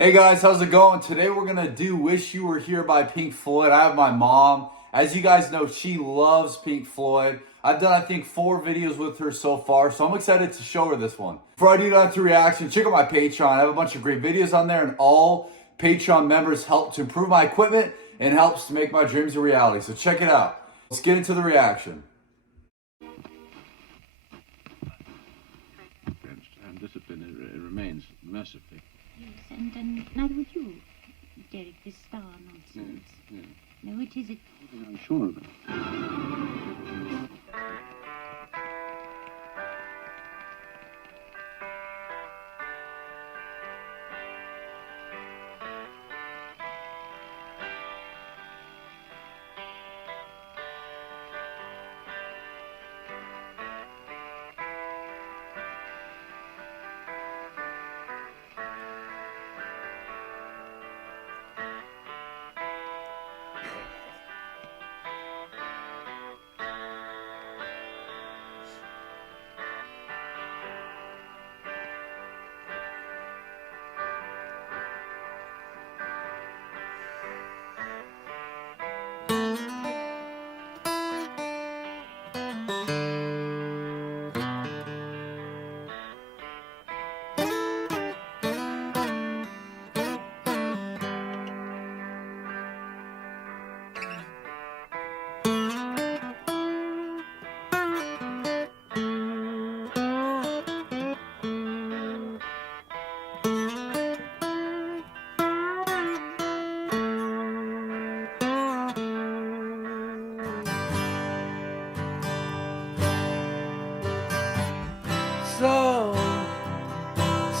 Hey guys, how's it going? Today we're gonna do Wish You Were Here by Pink Floyd. I have my mom. As you guys know, she loves Pink Floyd. I've done, I think, 4 videos with her so far, so I'm excited to show her this one. Before I do that to reaction, check out my Patreon. I have a bunch of great videos on there, and all Patreon members help to improve my equipment and helps to make my dreams a reality. So check it out. Let's get into the reaction. And discipline it remains mercifully. Yes, and neither would you, Derek, this star nonsense. Yes. No, it is it. I'm sure of it.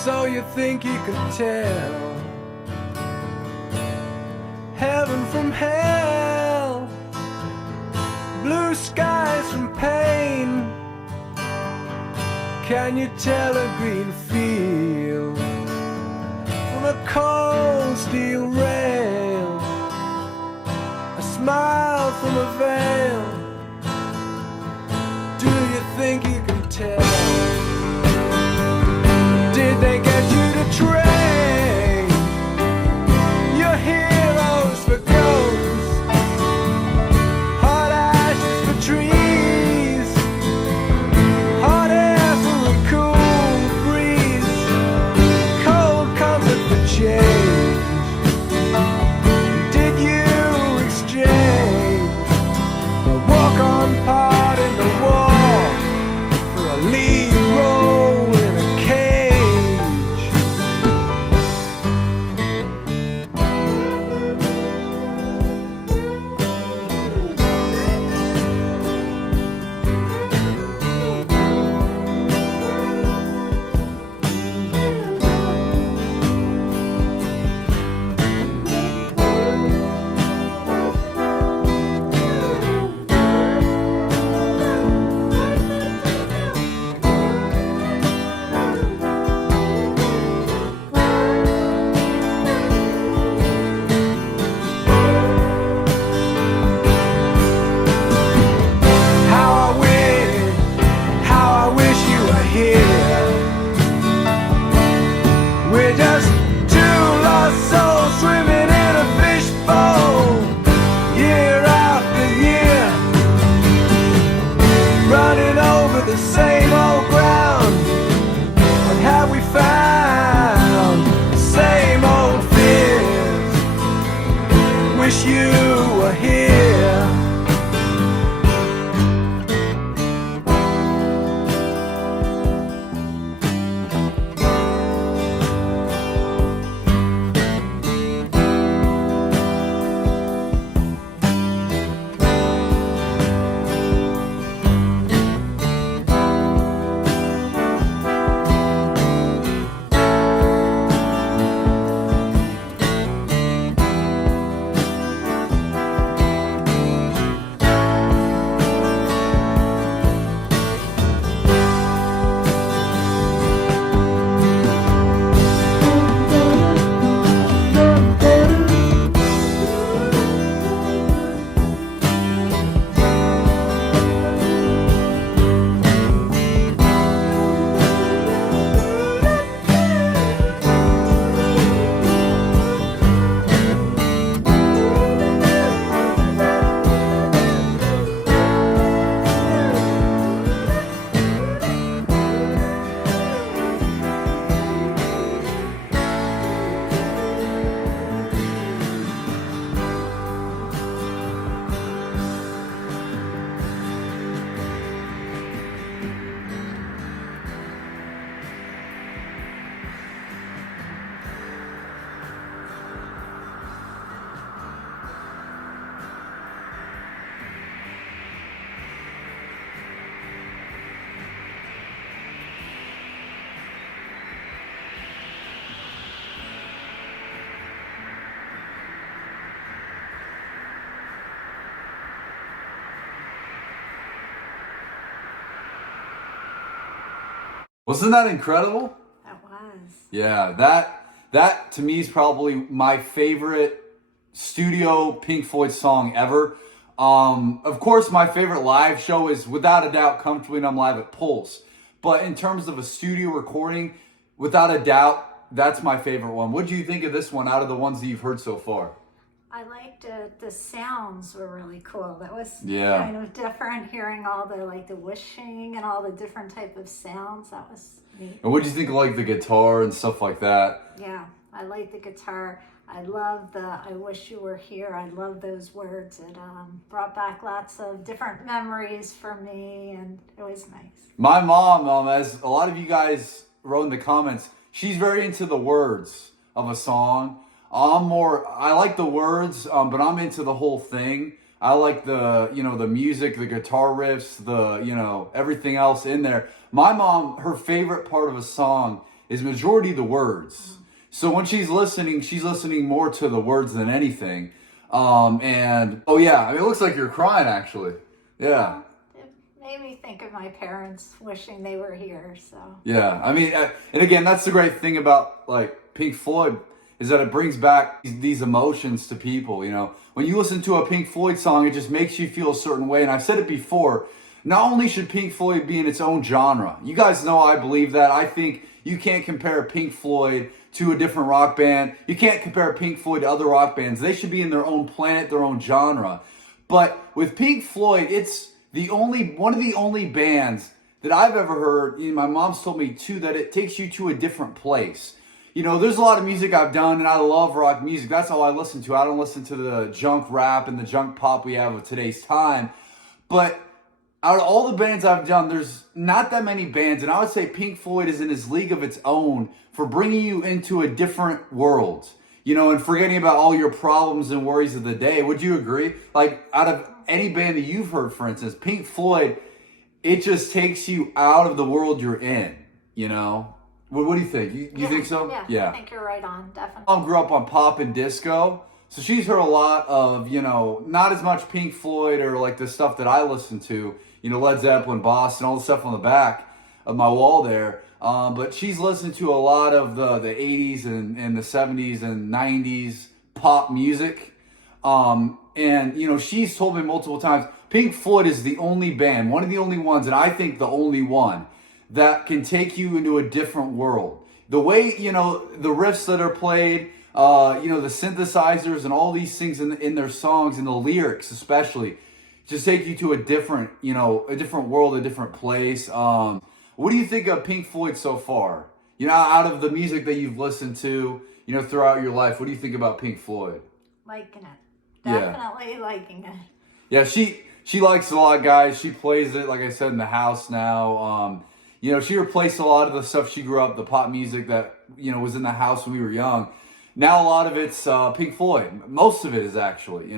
So you think you can tell heaven from hell, blue skies from pain? Can you tell a green field from a cold steel rail, a smile from a veil? Do you think you can tell? Did they get you to trade your heroes for ghosts, hot ashes for trees, hot air for a cool breeze, cold comfort for change? Did you exchange a walk-on part in the war for a lead role in a cage? We're just two lost souls swimming in a fishbowl, year after year, running over the same old ground. What have we found? The same old fears. Wish you were here. Wasn't that incredible? That was. Yeah, that to me is probably my favorite studio Pink Floyd song ever. Of course, my favorite live show is without a doubt Comfortably Numb Live at Pulse. But in terms of a studio recording, without a doubt, that's my favorite one. What do you think of this one out of the ones that you've heard so far? I liked the sounds were really cool. That was Yeah. kind of different, hearing all the the whooshing and all the different type of sounds. That was neat. And what do you think of like the guitar and stuff like that? Yeah, I like the guitar. I love the "I wish you were here." I love those words. It brought back lots of different memories for me, and it was nice. My mom, as a lot of you guys wrote in the comments, she's very into the words of a song. I like the words, but I'm into the whole thing. I like the music, the guitar riffs, everything else in there. My mom, her favorite part of a song is majority the words. So when she's listening more to the words than anything. And oh yeah, I mean, it looks like you're crying actually. Yeah. It made me think of my parents wishing they were here. So Yeah, I mean, and again, that's the great thing about like Pink Floyd is that it brings back these emotions to people. You know, when you listen to a Pink Floyd song, it just makes you feel a certain way. And I've said it before. Not only should Pink Floyd be in its own genre, you guys know I believe that. I think you can't compare Pink Floyd to a different rock band. You can't compare Pink Floyd to other rock bands. They should be in their own planet, their own genre. But with Pink Floyd, it's one of the only bands that I've ever heard. My mom's told me too that it takes you to a different place. You know, there's a lot of music I've done, and I love rock music. That's all I listen to. I don't listen to the junk rap and the junk pop we have of today's time. But out of all the bands I've done, there's not that many bands, and I would say Pink Floyd is in his league of its own for bringing you into a different world, and forgetting about all your problems and worries of the day. Would you agree? Like, out of any band that you've heard, for instance, Pink Floyd, it just takes you out of the world you're in, What do you think? You think so? Yeah, I think you're right on, definitely. Mom grew up on pop and disco, so she's heard a lot of, not as much Pink Floyd or like the stuff that I listen to, Led Zeppelin, Boston, all the stuff on the back of my wall there. But she's listened to a lot of the 80s and the 70s and 90s pop music. And she's told me multiple times, Pink Floyd is the only band, one of the only ones, and I think the only one, that can take you into a different world. The way, the riffs that are played, the synthesizers and all these things in their songs and the lyrics especially, just take you to a different world, a different place. What do you think of Pink Floyd so far? Out of the music that you've listened to, throughout your life, what do you think about Pink Floyd? Liking it. Yeah. Definitely liking it. Yeah, she likes it a lot, guys. She plays it, like I said, in the house now. She replaced a lot of the stuff she grew up, the pop music that, was in the house when we were young. Now a lot of it's Pink Floyd. Most of it is actually,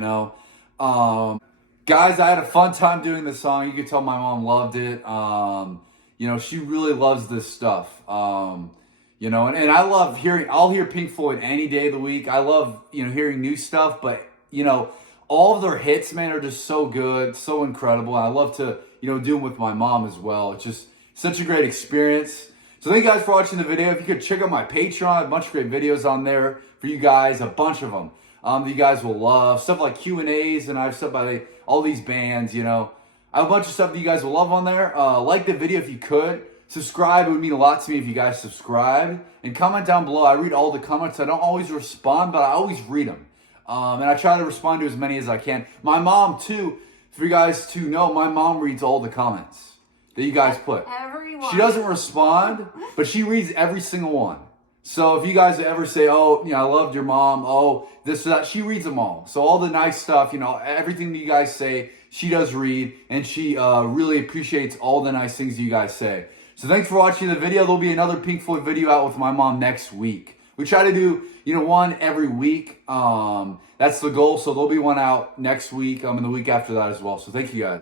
Guys, I had a fun time doing this song. You could tell my mom loved it. She really loves this stuff. And I love I'll hear Pink Floyd any day of the week. I love, hearing new stuff, but, all of their hits, man, are just so good, so incredible. I love to, do them with my mom as well. It's just such a great experience. So thank you guys for watching the video. If you could check out my Patreon, I have a bunch of great videos on there for you guys, a bunch of them that you guys will love. Stuff like Q&As, and I have stuff by all these bands, I have a bunch of stuff that you guys will love on there. Like the video if you could. Subscribe. It would mean a lot to me if you guys subscribe. And comment down below. I read all the comments. I don't always respond, but I always read them. And I try to respond to as many as I can. My mom, too, for you guys to know, my mom reads all the comments that you guys put. Everyone. She doesn't respond, but she reads every single one. So if you guys ever say, oh, I loved your mom, oh, this or that, she reads them all. So all the nice stuff, everything that you guys say, she does read, and she really appreciates all the nice things you guys say. So thanks for watching the video. There'll be another Pink Floyd video out with my mom next week. We try to do, one every week. That's the goal. So there'll be one out next week, and the week after that as well. So thank you guys.